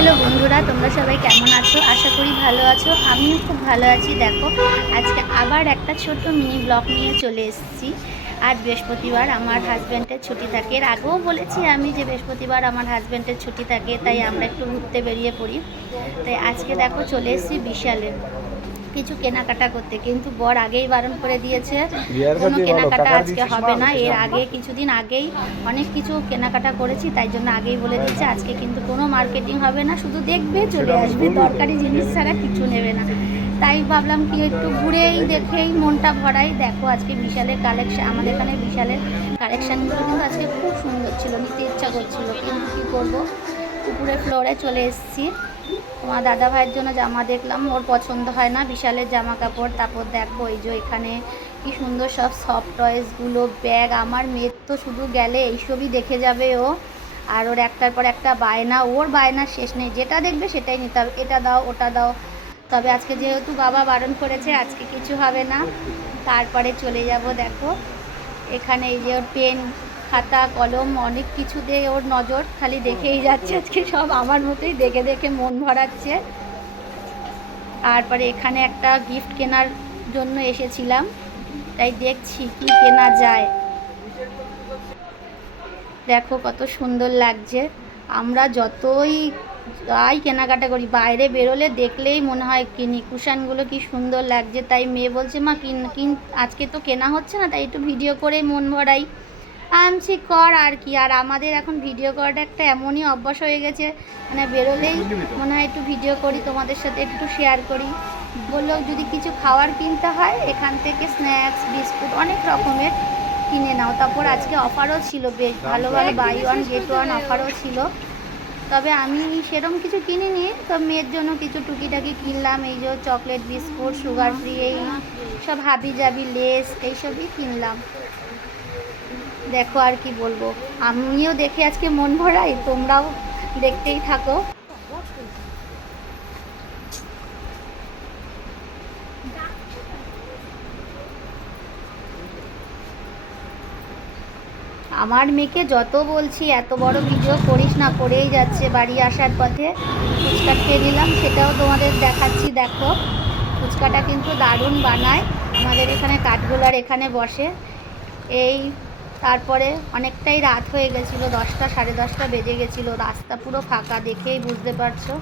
Hello বন্ধুরা, তোমরা সবাই কেমন আছো? আশা করি ভালো আছো। আমিও খুব ভালো আছি। দেখো, আজকে আবার একটা ছোট্ট মিনি ব্লগ নিয়ে চলে এসেছি। আজ বৃহস্পতিবার, আমার হাজব্যান্ডের ছুটি থাকে। এর আগেও বলেছি আমি যে বৃহস্পতিবার আমার হাজব্যান্ডের ছুটি থাকে, তাই আমরা একটু ঘুরতে বেরিয়ে পড়ি। তাই আজকে দেখো চলে এসেছি বিশালে কিছু কেনাকাটা করতে, কিন্তু বর আগেই বারণ করে দিয়েছে কোনো কেনাকাটা আজকে হবে না। এর আগে কিছুদিন আগেই অনেক কিছু কেনাকাটা করেছি, তাই জন্য আগেই বলে দিয়েছে আজকে কিন্তু কোনো মার্কেটিং হবে না, শুধু দেখবে চলে আসবে, দরকারি জিনিস ছাড়া কিছু নেবে না। তাই ভাবলাম কি একটু ঘুরেই দেখেই মনটা ভরাই। দেখো আজকে বিশালের কালেকশন, আমাদের এখানে বিশালের কালেকশানগুলো কিন্তু আজকে খুব সুন্দর ছিল, নিতে ইচ্ছা করছিল, কিন্তু কী করবো, উপরে ফ্লোরে চলে এসেছি। তোমার দাদা ভাইয়ের জন্য জামা দেখলাম, ওর পছন্দ হয় না বিশালের জামা কাপড়। তারপর দেখো এই যে এখানে কি সুন্দর সব সফট টয়েসগুলো, ব্যাগ। আমার মেয়ের তো শুধু গেলে এইসবই দেখে যাবে ও, আর ওর একটার পর একটা বায়না, ওর বায়নার শেষ নেই, যেটা দেখবে সেটাই নিতে হবে, এটা দাও ওটা দাও। তবে আজকে যেহেতু বাবা বারণ করেছে, আজকে কিছু হবে না। তারপরে চলে যাব, দেখো এখানে এই যে ওর পেন, খাতা, কলম, অনেক কিছুতে ওর নজর, খালি দেখেই যাচ্ছে। আজকে সব আমার মতোই দেখে দেখে মন ভরাচ্ছে। তারপরে এখানে একটা গিফট কেনার জন্য এসেছিলাম, তাই দেখছি কি কেনা যায়। দেখো কত সুন্দর লাগছে। আমরা যতই যাই কেনাকাটা করি, বাইরে বেরোলে দেখলেই মনে হয় কিনি। কুশানগুলো কি সুন্দর লাগছে, তাই মেয়ে বলছে মা কিন, আজকে তো কেনা হচ্ছে না, তাই একটু ভিডিও করে মন ভরাই। আমছি কর আর কি। আর আমাদের এখন ভিডিও করাটা একটা এমনই অভ্যাস হয়ে গেছে, মানে বেরোলেই মনে হয় একটু ভিডিও করি, তোমাদের সাথে একটু শেয়ার করি। বললেও যদি কিছু খাওয়ার কিনতে হয়, এখান থেকে স্ন্যাক্স, বিস্কুট অনেক রকমের কিনে নাও। তারপর আজকে অফারও ছিল, বেশ ভালো ভালো বাই ওয়ান গেট ওয়ান অফারও ছিল। তবে আমি সেরকম কিছু কিনিনি, তো মেয়ের জন্য কিছু টুকিটাকি কিনলাম। এই যে চকলেট, বিস্কুট, সুগার ফ্রি, এই সব হাবি জাবি, লেস, এইসবই কিনলাম। দেখো আর কি বলবো, আমিও দেখে আজকে মন ভরাই, তোমরাও দেখতেই থাকো। আমার মেয়েকে যত বলছি এত বড় ভিডিও করিস না, করেই যাচ্ছে। বাড়ি আসার পথে ফুচকা খেয়ে নিলাম, সেটাও তোমাদের দেখাচ্ছি। দেখো ফুচকাটা কিন্তু দারুণ বানায়, আমাদের এখানে কাঠগোলার এখানে বসে। এই তারপরে অনেকটাই রাত হয়ে গেছিলো, 10টা সাড়ে 10টা বেজে গেছিলো, রাস্তা পুরো ফাঁকা, দেখেই বুঝতে পারছো।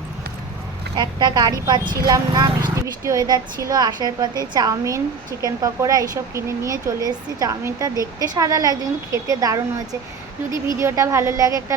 একটা গাড়ি পাচ্ছিলাম না, বৃষ্টি বৃষ্টি ওয়েদার ছিল। আসার পথে চাউমিন, চিকেন পকোড়া এইসব কিনে নিয়ে চলে এসেছি। চাউমিনটা দেখতে সাদা লাগছে, কিন্তু খেতে দারুণ হয়েছে। যদি ভিডিওটা ভালো লাগে একটা